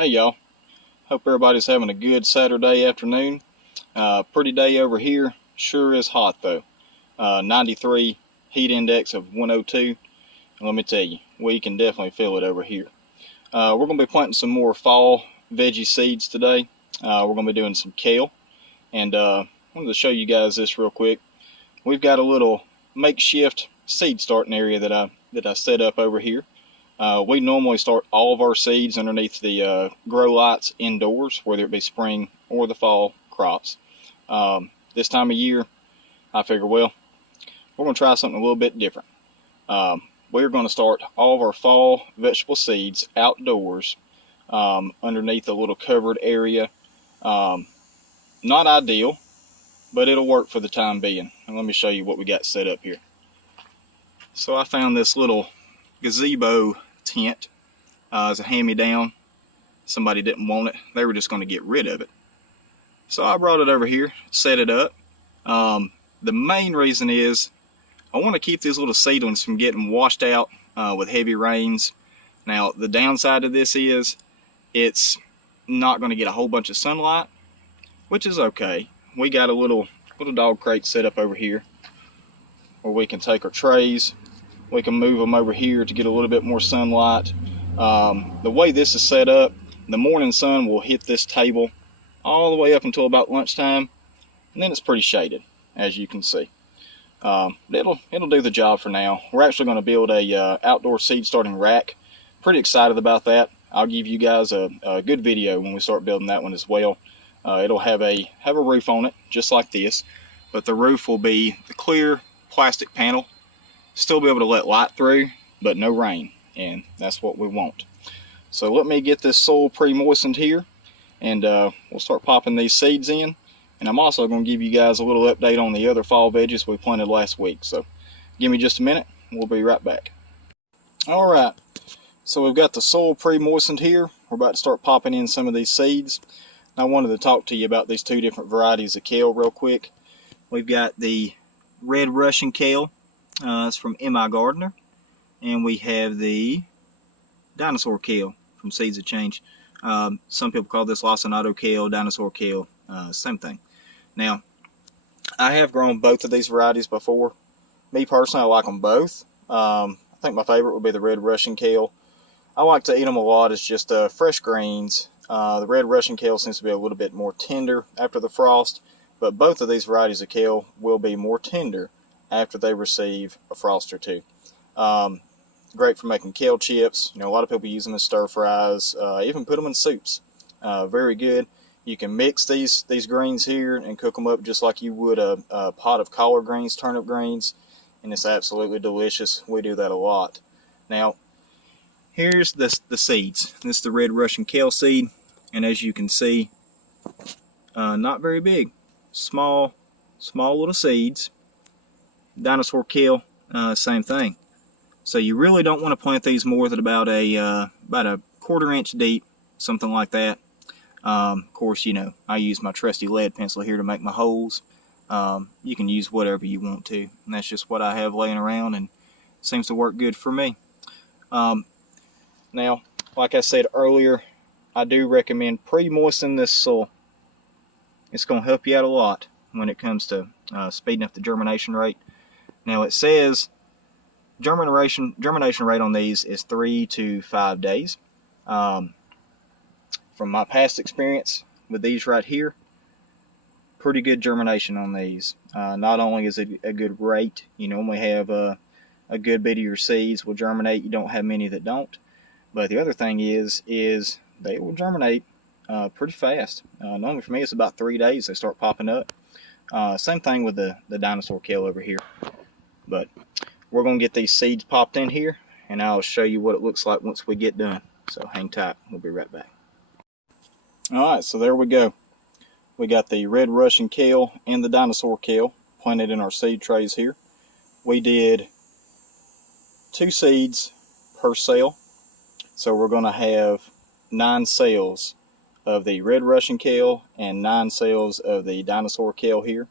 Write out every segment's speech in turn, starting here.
Hey y'all, hope everybody's having a good Saturday afternoon. Pretty day over here, sure is hot though. 93, heat index of 102, and let me tell you, we can definitely feel it over here. We're going to be planting some more fall veggie seeds today. We're going to be doing some kale, and I wanted to show you guys this real quick. We've got a little makeshift seed starting area that I set up over here. We normally start all of our seeds underneath the grow lights indoors, whether it be spring or the fall crops. This time of year, I figure, well, we're going to try something a little bit different. We're going to start all of our fall vegetable seeds outdoors underneath a little covered area. Not ideal, but it'll work for the time being. And let me show you what we got set up here. So I found this little gazebo tent as a hand-me-down. Somebody didn't want it. They were just going to get rid of it. So I brought it over here, set it up. The main reason is I want to keep these little seedlings from getting washed out with heavy rains. Now the downside of this is it's not going to get a whole bunch of sunlight, which is okay. We got a little dog crate set up over here where we can take our trays. We can move them over here to get a little bit more sunlight. The way this is set up, the morning sun will hit this table all the way up until about lunchtime, and then it's pretty shaded, as you can see. It'll do the job for now. We're actually going to build a outdoor seed starting rack. Pretty excited about that. I'll give you guys a good video when we start building that one as well. It'll have a roof on it, just like this, but the roof will be the clear plastic panel. Still be able to let light through, but no rain, and that's what we want. So let me get this soil pre-moistened here, and we'll start popping these seeds in. And I'm also going to give you guys a little update on the other fall veggies we planted last week. So give me just a minute, we'll be right back. Alright, so we've got the soil pre-moistened here. We're about to start popping in some of these seeds. I wanted to talk to you about these two different varieties of kale real quick. We've got the red Russian kale. It's from M.I. Gardner, and we have the Dinosaur kale from Seeds of Change. Some people call this lacinato kale, dinosaur kale, same thing. Now, I have grown both of these varieties before. Me personally, I like them both. I think my favorite would be the red Russian kale. I like to eat them a lot as just fresh greens. The red Russian kale seems to be a little bit more tender after the frost, but both of these varieties of kale will be more tender after they receive a frost or two. Great for making kale chips. You know, a lot of people use them as stir fries, even put them in soups. Very good. You can mix these greens here and cook them up just like you would a pot of collard greens, turnip greens, and it's absolutely delicious. We do that a lot. Now, here's the seeds. This is the red Russian kale seed, and as you can see, not very big. Small little seeds. Dinosaur kale, same thing. So you really don't want to plant these more than about a quarter inch deep, something like that. Of course, you know, I use my trusty lead pencil here to make my holes. You can use whatever you want to, and that's just what I have laying around, and it seems to work good for me. Now, like I said earlier, I do recommend pre-moistening this soil. It's going to help you out a lot when it comes to speeding up the germination rate. Now it says germination rate on these is 3 to 5 days. From my past experience with these right here, pretty good germination on these. Not only is it a good rate, you normally have a good bit of your seeds will germinate. You don't have many that don't. But the other thing is they will germinate pretty fast. Normally for me it's about 3 days they start popping up. Same thing with the dinosaur kale over here. But we're going to get these seeds popped in here, and I'll show you what it looks like once we get done. So hang tight. We'll be right back. Alright, so there we go. We got the red Russian kale and the dinosaur kale planted in our seed trays here. We did 2 seeds per cell. So we're going to have 9 cells of the red Russian kale and 9 cells of the dinosaur kale here.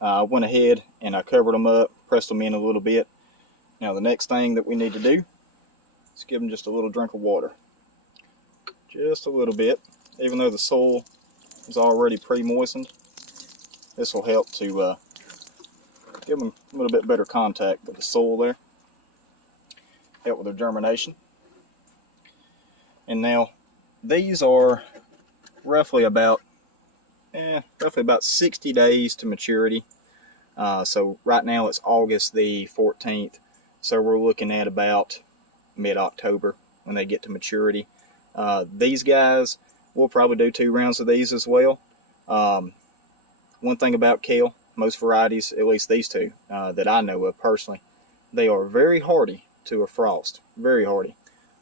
I went ahead and I covered them up, pressed them in a little bit. Now the next thing that we need to do is give them just a little drink of water. just a little bit. Even though the soil is already pre-moistened, this will help to give them a little bit better contact with the soil there. Help with their germination. And now these are roughly about 60 days to maturity. So right now it's August the 14th. So we're looking at about mid-October when they get to maturity. These guys, we'll probably do 2 rounds of these as well. One thing about kale, most varieties, at least these two that I know of personally, they are very hardy to a frost. Very hardy.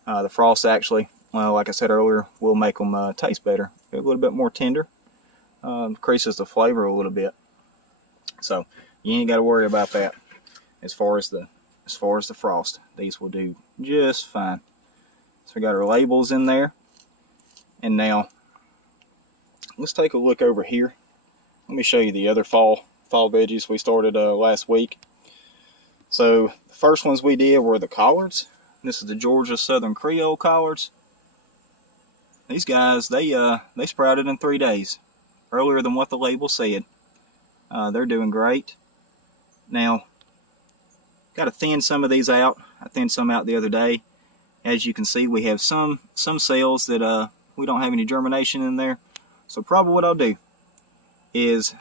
The frost actually, well, like I said earlier, will make them taste better. A little bit more tender. Increases the flavor a little bit. So you ain't got to worry about that as far as the frost. These will do just fine. So we got our labels in there. And now let's take a look over here. Let me show you the other fall veggies we started last week. So the first ones we did were the Collards. This is the Georgia Southern Creole Collards. These guys, they sprouted in 3 days, earlier than what the label said. They're doing great. Now, got to thin some of these out. I thinned some out the other day. As you can see, we have some cells that we don't have any germination in there. So probably what I'll do is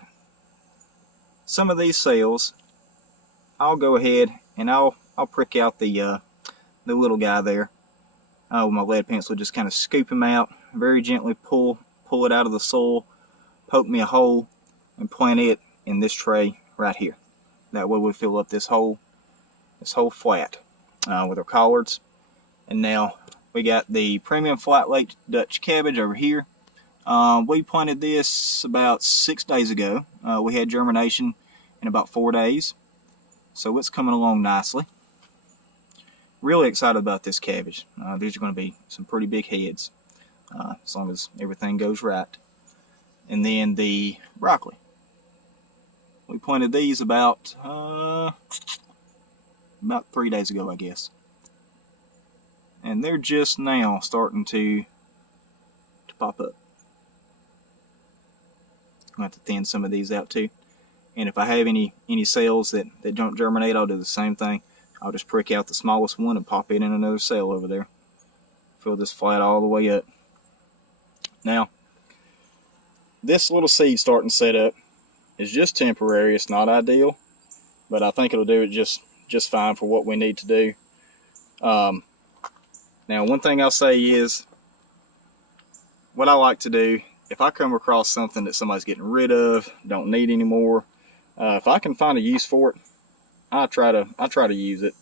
some of these cells, I'll go ahead and I'll prick out the little guy there with my lead pencil. Just kind of scoop him out, very gently pull it out of the soil, poke me a hole, and plant it in this tray right here. That way we fill up this whole flat with our collards. And now we got the premium flat late Dutch cabbage over here. We planted this about 6 days ago. We had germination in about 4 days, so it's coming along nicely. Really excited about this cabbage. These are going to be some pretty big heads, as long as everything goes right. And then the broccoli. We planted these about 3 days ago, I guess. And they're just now starting to pop up. I'm going to have to thin some of these out too. And if I have any cells that don't germinate, I'll do the same thing. I'll just prick out the smallest one and pop it in another cell over there. Fill this flat all the way up. Now, this little seed starting setup is just temporary. It's not ideal, but I think it'll do it just fine for what we need to do. Now, one thing I'll say is, what I like to do, if I come across something that somebody's getting rid of, don't need anymore, if I can find a use for it, I try to use it.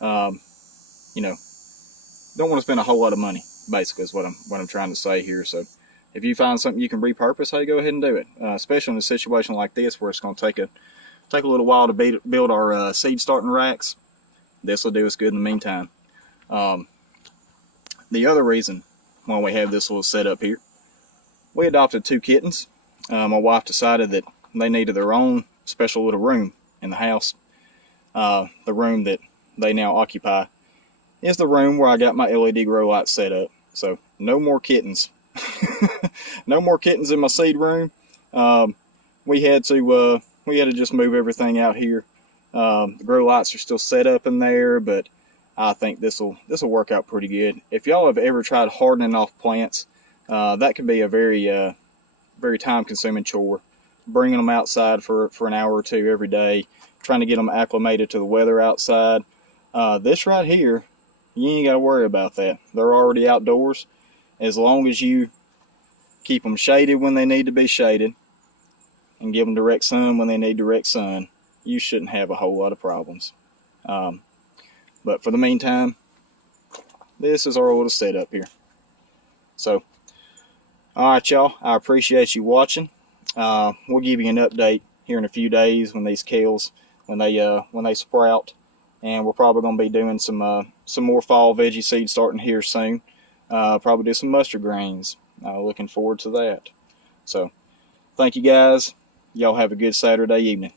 You know, don't want to spend a whole lot of money. Basically, is what I'm trying to say here. So, if you find something you can repurpose, hey, go ahead and do it. Especially in a situation like this where it's going to take a little while to build our seed starting racks. This will do us good in the meantime. The other reason why we have this little setup here, we adopted 2 kittens. My wife decided that they needed their own special little room in the house. The room that they now occupy is the room where I got my LED grow light set up. So no more kittens. No more kittens in my seed room. We had to just move everything out here. The grow lights are still set up in there, but I think this will work out pretty good. If y'all have ever tried hardening off plants, that can be a very very time-consuming chore. Bringing them outside for an hour or two every day, trying to get them acclimated to the weather outside. This right here, you ain't got to worry about that. They're already outdoors. As long as you keep them shaded when they need to be shaded and give them direct sun when they need direct sun, you shouldn't have a whole lot of problems. But for the meantime, this is our little setup here. So, alright y'all, I appreciate you watching. We'll give you an update here in a few days when these kales, when they sprout, and we're probably going to be doing some more fall veggie seed starting here soon. Probably do some mustard greens. Looking forward to that. So, thank you guys. Y'all have a good Saturday evening.